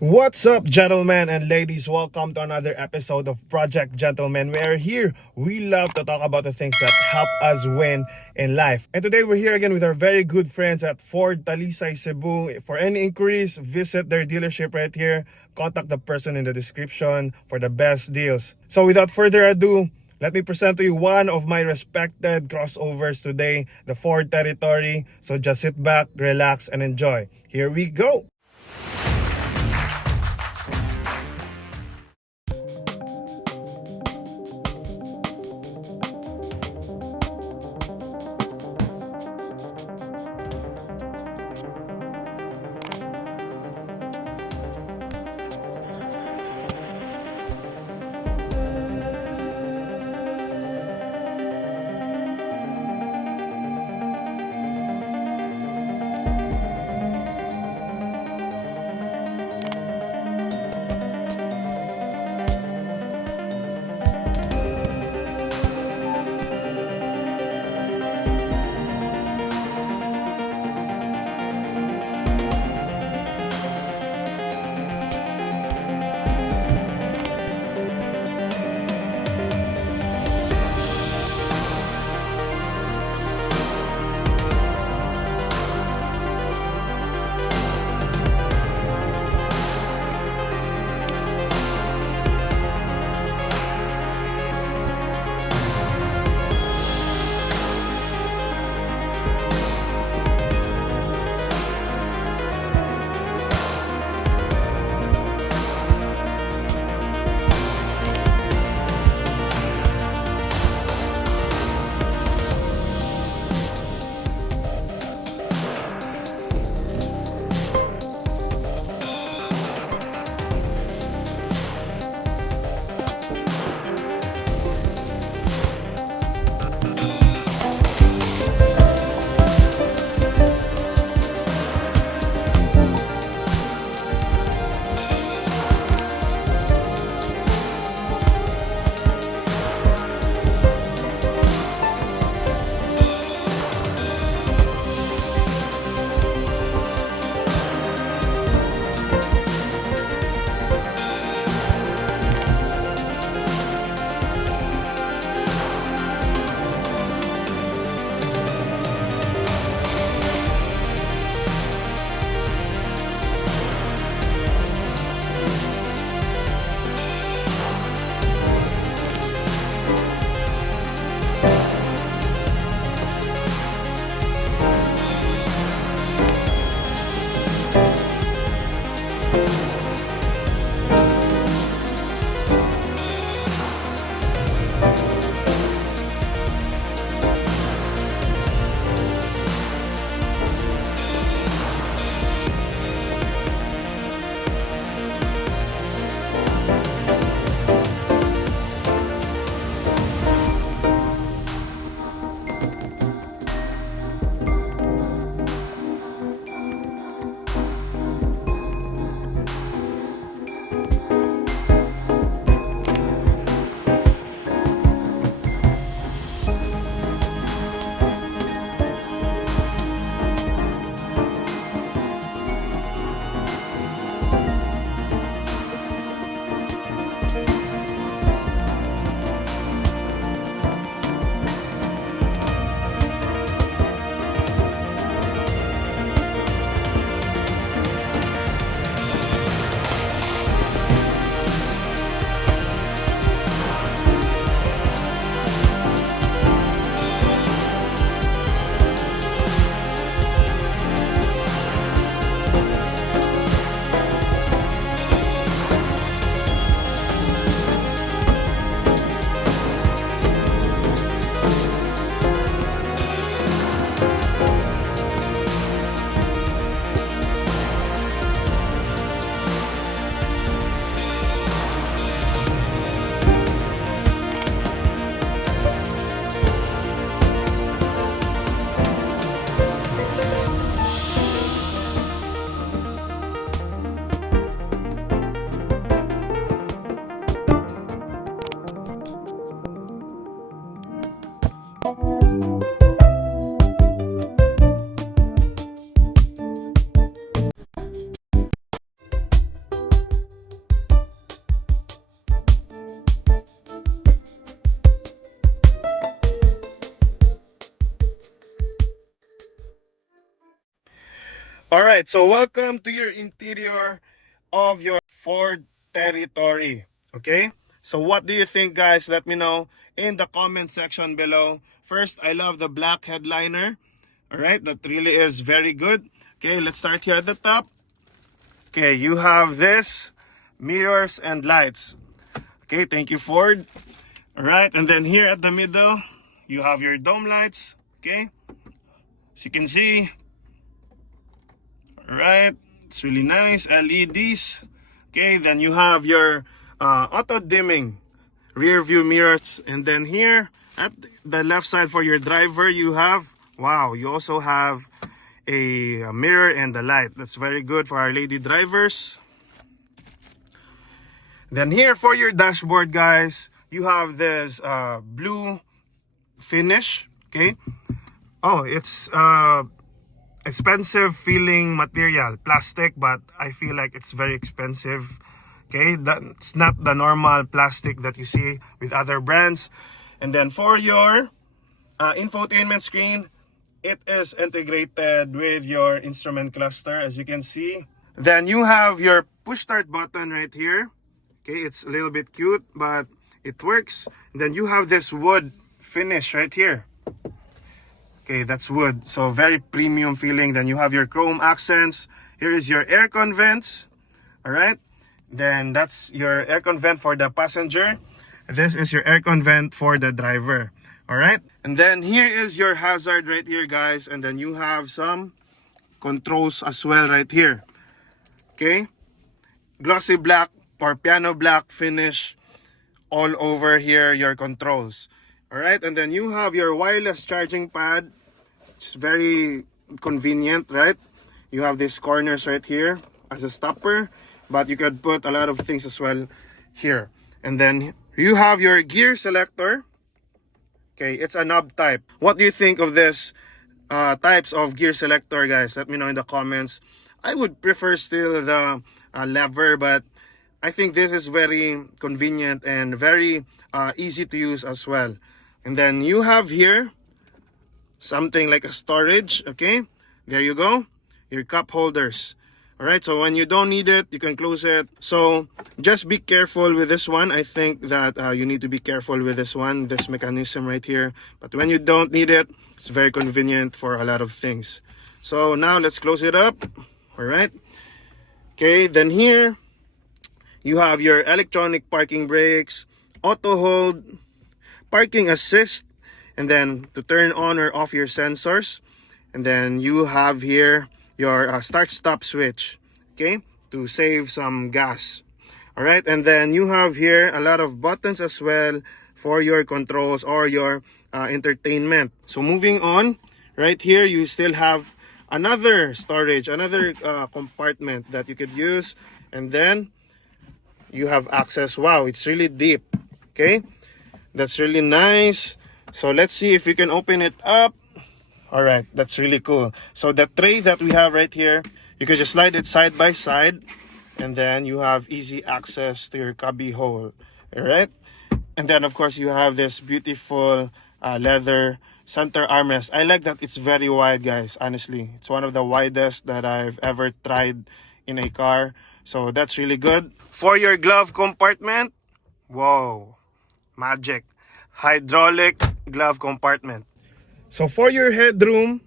What's up, gentlemen and ladies? Welcome to another episode of Project Gentlemen. We are here. We love to talk about the things that help us win in life. And today we're here again with our very good friends at Ford Talisay, Cebu. For any inquiries, visit their dealership right here. Contact the person in the description for the best deals. So without further ado, let me present to you one of my respected crossovers today, the Ford Territory. So just sit back, relax, and enjoy. Here we go. All right, so welcome to your interior of your Ford territory. Okay, so what do you think, guys? Let me know in the comment section below. First, I love the black headliner. All right, that really is very good. Okay, let's start here at the top. Okay, you have this mirrors and lights. Okay, thank you, Ford. All right, and then here at the middle, you have your dome lights. Okay, as you can see, all right, it's really nice. LEDs. Okay, then you have your auto dimming rear view mirrors, and then here at the left side for your driver, you have, wow, you also have a mirror and a light. That's very good for our lady drivers. Then here for your dashboard, guys, you have this blue finish. Okay, oh, it's expensive feeling material, plastic, but I feel like it's very expensive. Okay, that's not the normal plastic that you see with other brands. And then for your infotainment screen, it is integrated with your instrument cluster, as you can see. Then you have your push start button right here. Okay, it's a little bit cute, but it works. And then you have this wood finish right here. Okay, that's wood, so very premium feeling. Then you have your chrome accents. Here is your aircon vents. All right, then that's your aircon vent for the passenger. This is your aircon vent for the driver. All right, and then here is your hazard right here, guys. And then you have some controls as well right here. Okay, glossy black or piano black finish all over here, your controls. All right, and then you have your wireless charging pad. It's very convenient, right? You have these corners right here as a stopper, but you could put a lot of things as well here. And then you have your gear selector. Okay, it's a knob type. What do you think of this types of gear selector, guys? Let me know in the comments. I would prefer still the lever, but I think this is very convenient and very easy to use as well. And then you have here something like a storage. Okay, there you go, your cup holders. All right, so when you don't need it, you can close it. So just be careful with this one. I think that you need to be careful with this one, this mechanism right here. But when you don't need it, it's very convenient for a lot of things. So now let's close it up. All right, okay, then here you have your electronic parking brakes, auto hold, parking assist, and then to turn on or off your sensors. And then you have here your start stop switch, okay, to save some gas. All right, and then you have here a lot of buttons as well for your controls or your entertainment. So moving on, right here you still have another storage, another compartment that you could use. And then you have access. Wow, it's really deep. Okay, that's really nice. So let's see if we can open it up. All right, that's really cool. So the tray that we have right here, you can just slide it side by side, and then you have easy access to your cubby hole. All right, and then of course you have this beautiful leather center armrest. I like that it's very wide, guys. Honestly, it's one of the widest that I've ever tried in a car. So that's really good. For your glove compartment, whoa, magic. Hydraulic glove compartment. So for your headroom,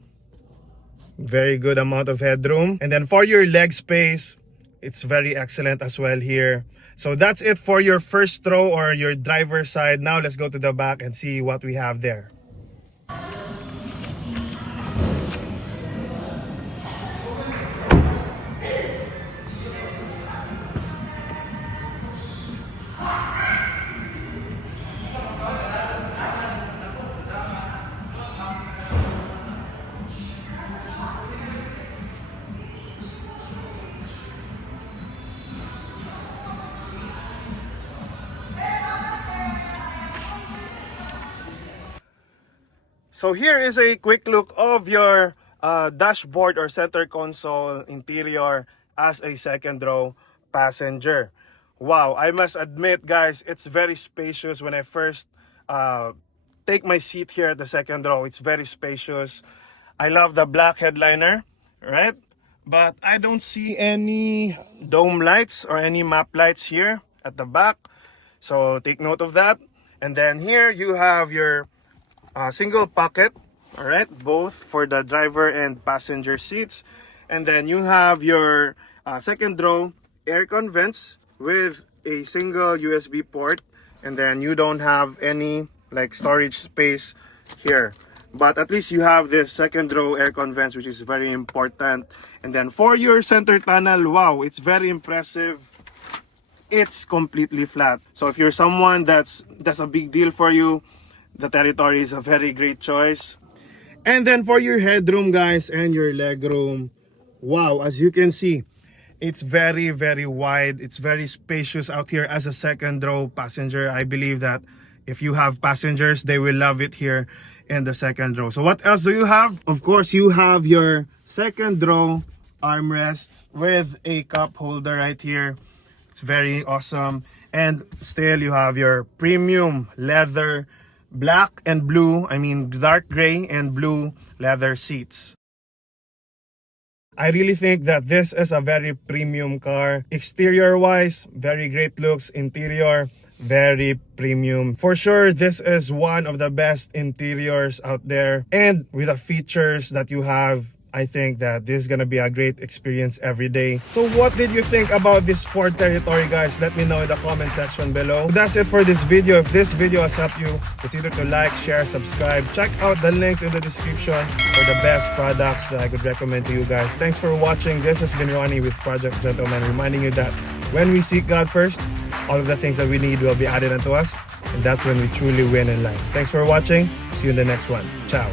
very good amount of headroom. And then for your leg space, it's very excellent as well here. So that's it for your first row or your driver's side. Now let's go to the back and see what we have there. So here is a quick look of your dashboard or center console interior as a second row passenger. Wow, I must admit, guys, it's very spacious. When I first take my seat here at the second row, it's very spacious. I love the black headliner, right? but I don't see any dome lights or any map lights here at the back. So take note of that. And then here you have your single pocket, all right, both for the driver and passenger seats. And then you have your second row aircon vents with a single USB port, and then you don't have any like storage space here, but at least you have this second row aircon vents, which is very important. And then for your center tunnel, wow, it's very impressive. It's completely flat. So if you're someone that's a big deal for you, the Territory is a very great choice. And then for your headroom, guys, and your legroom, wow, as you can see, it's very, very wide. It's very spacious out here as a second row passenger. I believe that if you have passengers, they will love it here in the second row. So what else do you have? Of course, you have your second row armrest with a cup holder right here. It's very awesome. And still you have your premium leather black and blue, I mean dark gray and blue leather seats. I really think that this is a very premium car. Exterior wise, very great looks. Interior, very premium. For sure, this is one of the best interiors out there. And with the features that you have, I think that this is gonna be a great experience every day. So what did you think about this Ford Territory, guys? Let me know in the comment section below. That's it for this video. If this video has helped you, consider to like, share, subscribe. Check out the links in the description for the best products that I could recommend to you guys. Thanks for watching. This has been Ronnie with Project Gentleman, reminding you that when we seek God first, all of the things that we need will be added unto us, and that's when we truly win in life. Thanks for watching. See you in the next one. Ciao.